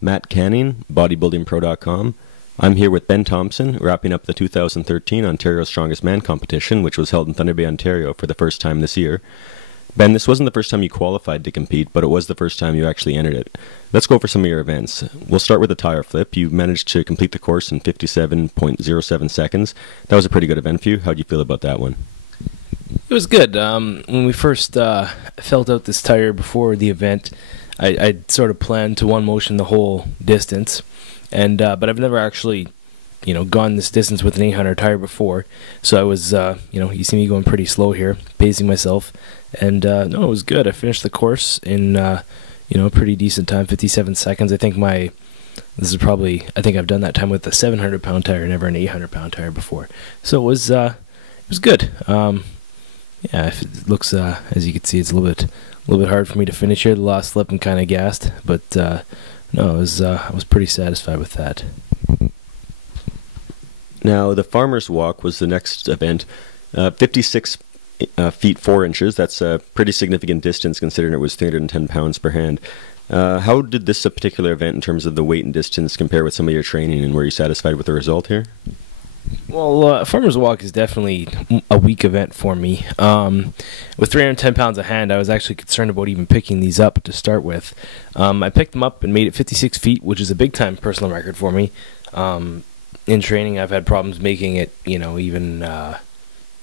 Matt Canning, bodybuildingpro.com. I'm here with Ben Thompson, wrapping up the 2013 Ontario Strongest Man competition, which was held in Thunder Bay, Ontario for the first time this year. Ben, this wasn't the first time you qualified to compete, but it was the first time you actually entered it. Let's go over some of your events. We'll start with the tire flip. You managed to complete the course in 57.07 seconds. That was a pretty good event for you. How do you feel about that one? It was good. When we first felt out this tire before the event, I sort of planned to one motion the whole distance, and but I've never actually, gone this distance with an 800 tire before. So I was, you see me going pretty slow here, pacing myself, and no, it was good. I finished the course in, a pretty decent time, 57 seconds. I think I think I've done that time with a 700-pound tire, never an 800-pound tire before. So it was good. Yeah, if it looks, as you can see, it's a little bit hard for me to finish here. The last slip, I'm kind of gassed, but no, I was pretty satisfied with that. Now, the Farmer's Walk was the next event, 56 feet 4 inches. That's a pretty significant distance considering it was 310 pounds per hand. How did this particular event, in terms of the weight and distance, compare with some of your training, and were you satisfied with the result here? Well, Farmer's Walk is definitely a weak event for me. With 310 pounds a hand, I was actually concerned about even picking these up to start with. I picked them up and made it 56 feet, which is a big-time personal record for me. In training, I've had problems making it, even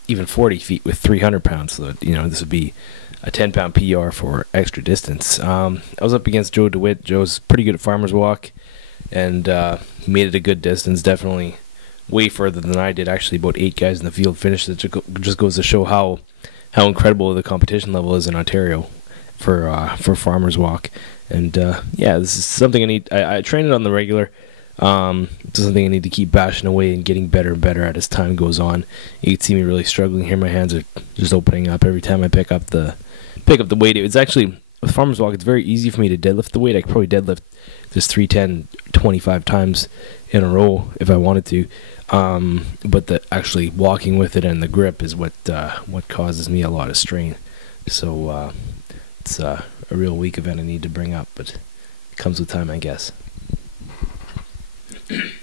40 feet with 300 pounds. So, this would be a 10-pound PR for extra distance. I was up against Joe DeWitt. Joe's pretty good at Farmer's Walk, and he made it a good distance, definitely way further than I did. Actually, about 8 guys in the field finished. It just goes to show how incredible the competition level is in Ontario for Farmer's Walk. And yeah, this is something I need. I train it on the regular. It's something I need to keep bashing away and getting better and better at as time goes on. You can see me really struggling here. My hands are just opening up every time I pick up the weight. It's actually, with Farmer's Walk, it's very easy for me to deadlift the weight. I could probably deadlift this 310 25 times in a row if I wanted to. But actually walking with it and the grip is what causes me a lot of strain. So it's a real weak event I need to bring up, but it comes with time, I guess.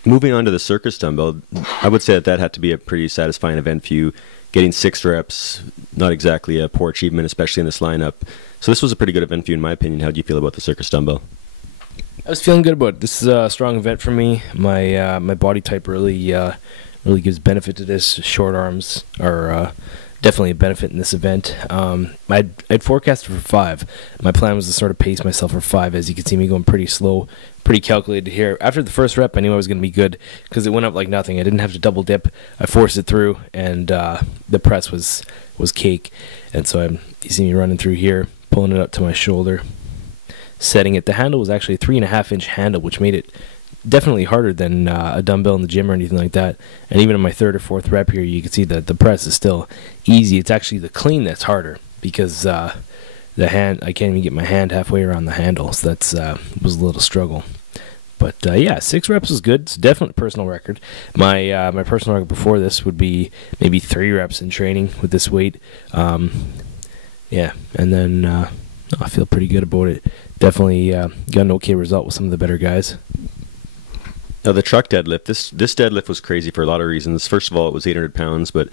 Moving on to the circus dumbbell, I would say that had to be a pretty satisfying event for you. Getting 6 reps, not exactly a poor achievement, especially in this lineup. So this was a pretty good event for you, in my opinion. How do you feel about the circus dumbbell? I was feeling good about it. This is a strong event for me. My body type really gives benefit to this. Short arms are definitely a benefit in this event. I'd forecasted for 5. My plan was to sort of pace myself for 5. As you can see me going pretty slow, pretty calculated here. After the first rep, I knew I was going to be good because it went up like nothing. I didn't have to double dip. I forced it through, and the press was cake. And so you see me running through here, pulling it up to my shoulder, setting it. The handle was actually a 3.5-inch handle, which made it definitely harder than a dumbbell in the gym or anything like that. And even in my 3rd or 4th rep here, you can see that the press is still easy. It's actually the clean that's harder because the hand, I can't even get my hand halfway around the handle, so that's was a little struggle. But yeah, 6 reps was good. It's definitely a personal record. My personal record before this would be maybe 3 reps in training with this weight. Yeah, and then I feel pretty good about it. Definitely got an okay result with some of the better guys. Now, the truck deadlift, this deadlift was crazy for a lot of reasons. First of all, it was 800 pounds, but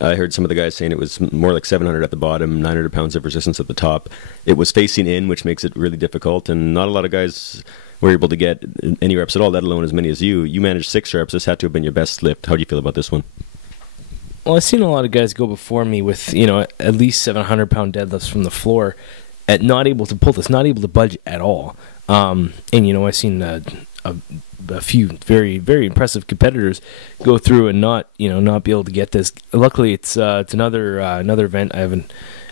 I heard some of the guys saying it was more like 700 at the bottom, 900 pounds of resistance at the top. It was facing in, which makes it really difficult, and not a lot of guys were able to get any reps at all, let alone as many as you. You managed 6 reps. This had to have been your best lift. How do you feel about this one? Well, I've seen a lot of guys go before me with, at least 700-pound deadlifts from the floor, at not able to pull this, not able to budge at all. And, I've seen a few very, very impressive competitors go through and not be able to get this. Luckily, it's another event I have an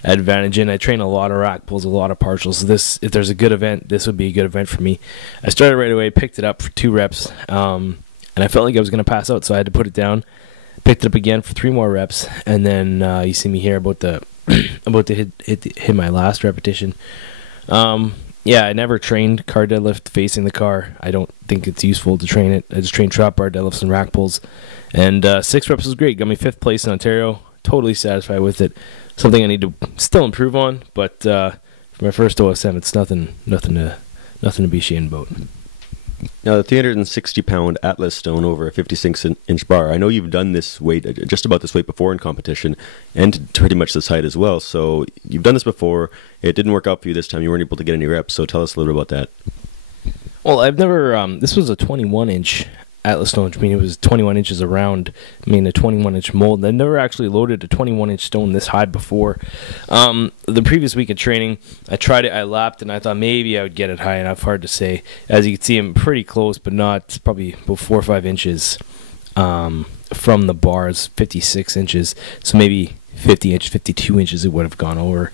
advantage in. I train a lot of rack pulls, a lot of partials. So if there's a good event, this would be a good event for me. I started right away, picked it up for 2 reps, and I felt like I was going to pass out, so I had to put it down. Picked it up again for 3 more reps, and then you see me here about to hit my last repetition. Yeah, I never trained car deadlift facing the car. I don't think it's useful to train it. I just train trap bar deadlifts and rack pulls. And 6 reps was great. Got me 5th place in Ontario. Totally satisfied with it. Something I need to still improve on, but for my first OSM, it's nothing to be ashamed about. Now, the 360-pound Atlas stone over a 56-inch bar. I know you've done this weight, just about this weight before in competition, and pretty much this height as well. So you've done this before. It didn't work out for you this time. You weren't able to get any reps. So tell us a little bit about that. Well, I've never. This was a 21-inch Atlas stone, which means it was 21 inches around. I mean, a 21-inch mold. I've never actually loaded a 21-inch stone this high before. The previous week of training, I tried it. I lapped, and I thought maybe I would get it high enough. Hard to say. As you can see, I'm pretty close, but not probably about 4 or 5 inches from the bars. 56 inches, so maybe 50 inches, 52 inches. It would have gone over.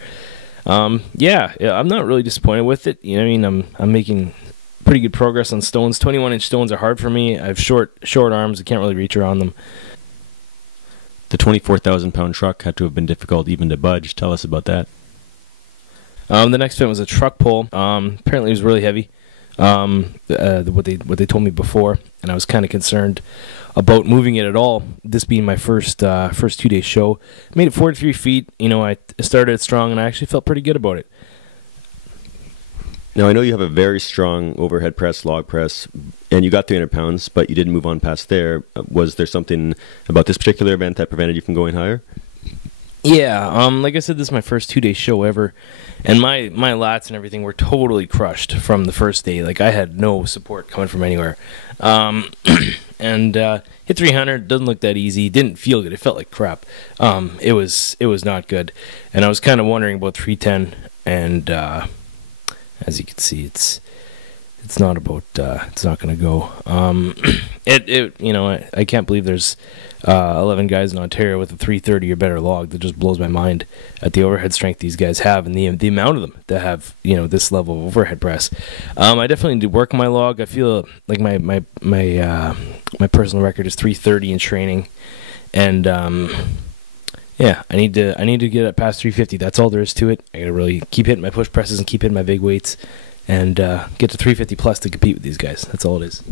Yeah, I'm not really disappointed with it. You know, what I mean, I'm making pretty good progress on stones. 21-inch stones are hard for me. I have short arms. I can't really reach around them. The 24,000-pound truck had to have been difficult even to budge. Tell us about that. The next event was a truck pull. Apparently, it was really heavy. What they told me before, and I was kind of concerned about moving it at all. This being my first 2-day show, I made it 43 feet. You know, I started strong, and I actually felt pretty good about it. Now, I know you have a very strong overhead press, log press, and you got 300 pounds, but you didn't move on past there. Was there something about this particular event that prevented you from going higher? Yeah, like I said, this is my first 2-day show ever, and my lats and everything were totally crushed from the first day. Like, I had no support coming from anywhere. And hit 300, doesn't look that easy, didn't feel good, it felt like crap. It was not good, and I was kind of wondering about 310, and as you can see, it's not about it's not going to go. You know, I can't believe there's 11 guys in Ontario with a 330 or better log. That just blows my mind at the overhead strength these guys have, and the amount of them that have, you know, this level of overhead press. I definitely need to work on my log. I feel like my personal record is 330 in training, and yeah, I need to get it past 350. That's all there is to it. I gotta really keep hitting my push presses and keep hitting my big weights, and get to 350 plus to compete with these guys. That's all it is.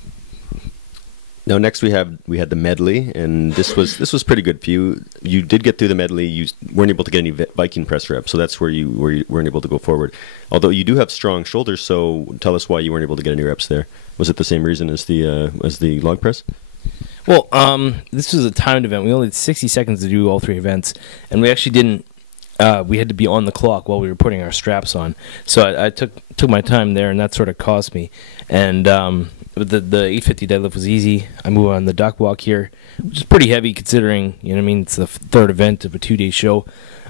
Now, next we had the medley, and this was pretty good for you. You did get through the medley. You weren't able to get any Viking press reps, so that's where you weren't able to go forward. Although you do have strong shoulders, so tell us why you weren't able to get any reps there. Was it the same reason as the log press? Well, this was a timed event. We only had 60 seconds to do all 3 events, and we actually didn't. We had to be on the clock while we were putting our straps on. So I took my time there, and that sort of cost me. And the 850 deadlift was easy. I move on the duck walk here, which is pretty heavy considering, you know what I mean, it's the 3rd event of a 2-day show.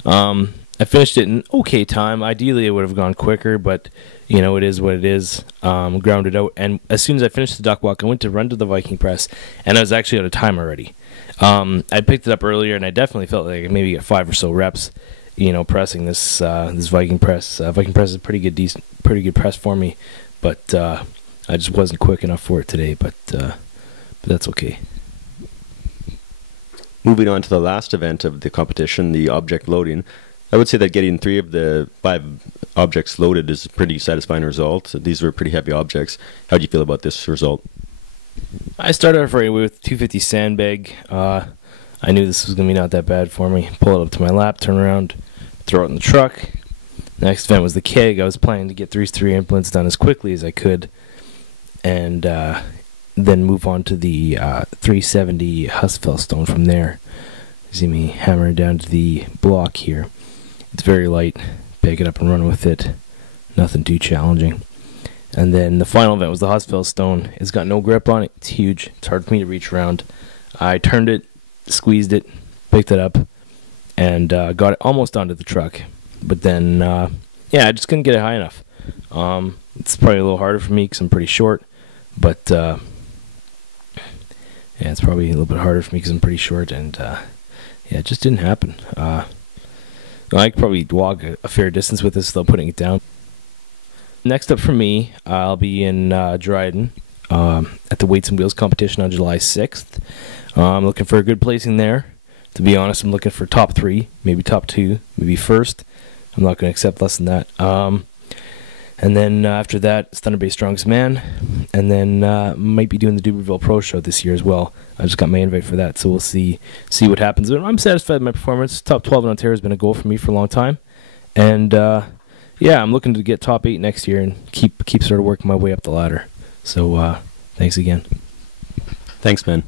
I finished it in okay time. Ideally, it would have gone quicker, but you know, it is what it is. Grounded out, and as soon as I finished the duck walk, I went to run to the Viking press, and I was actually out of time already. I picked it up earlier, and I definitely felt like I maybe get 5 or so reps, you know, pressing this Viking press. Viking press is a pretty good press for me, but I just wasn't quick enough for it today. But that's okay. Moving on to the last event of the competition, the object loading. I would say that getting 3 of the 5 objects loaded is a pretty satisfying result. These were pretty heavy objects. How do you feel about this result? I started off right away with 250 sandbag. I knew this was going to be not that bad for me. Pull it up to my lap, turn around, throw it in the truck. Next event was the keg. I was planning to get 3 implements done as quickly as I could, and then move on to the 370 Husfeld stone from there. You see me hammering down to the block here. It's very light. Pick it up and run with it. Nothing too challenging. And then the final event was the Husfeld stone. It's got no grip on it. It's huge. It's hard for me to reach around. I turned it, squeezed it, picked it up, and got it almost onto the truck. But then, yeah, I just couldn't get it high enough. It's probably a little harder for me because I'm pretty short. But, yeah, it's probably a little bit harder for me because I'm pretty short. And, yeah, it just didn't happen. I could probably walk a fair distance with this without putting it down. Next up for me, I'll be in Dryden at the Weights and Wheels competition on July 6th. I'm looking for a good placing there. To be honest, I'm looking for top 3, maybe top 2, maybe first. I'm not going to accept less than that. And then after that, it's Thunder Bay Strongest Man. And then might be doing the Duberville Pro Show this year as well. I just got my invite for that, so we'll see what happens. But I'm satisfied with my performance. Top 12 in Ontario has been a goal for me for a long time. And yeah, I'm looking to get top 8 next year and keep sort of working my way up the ladder. So Thanks again. Thanks, Ben.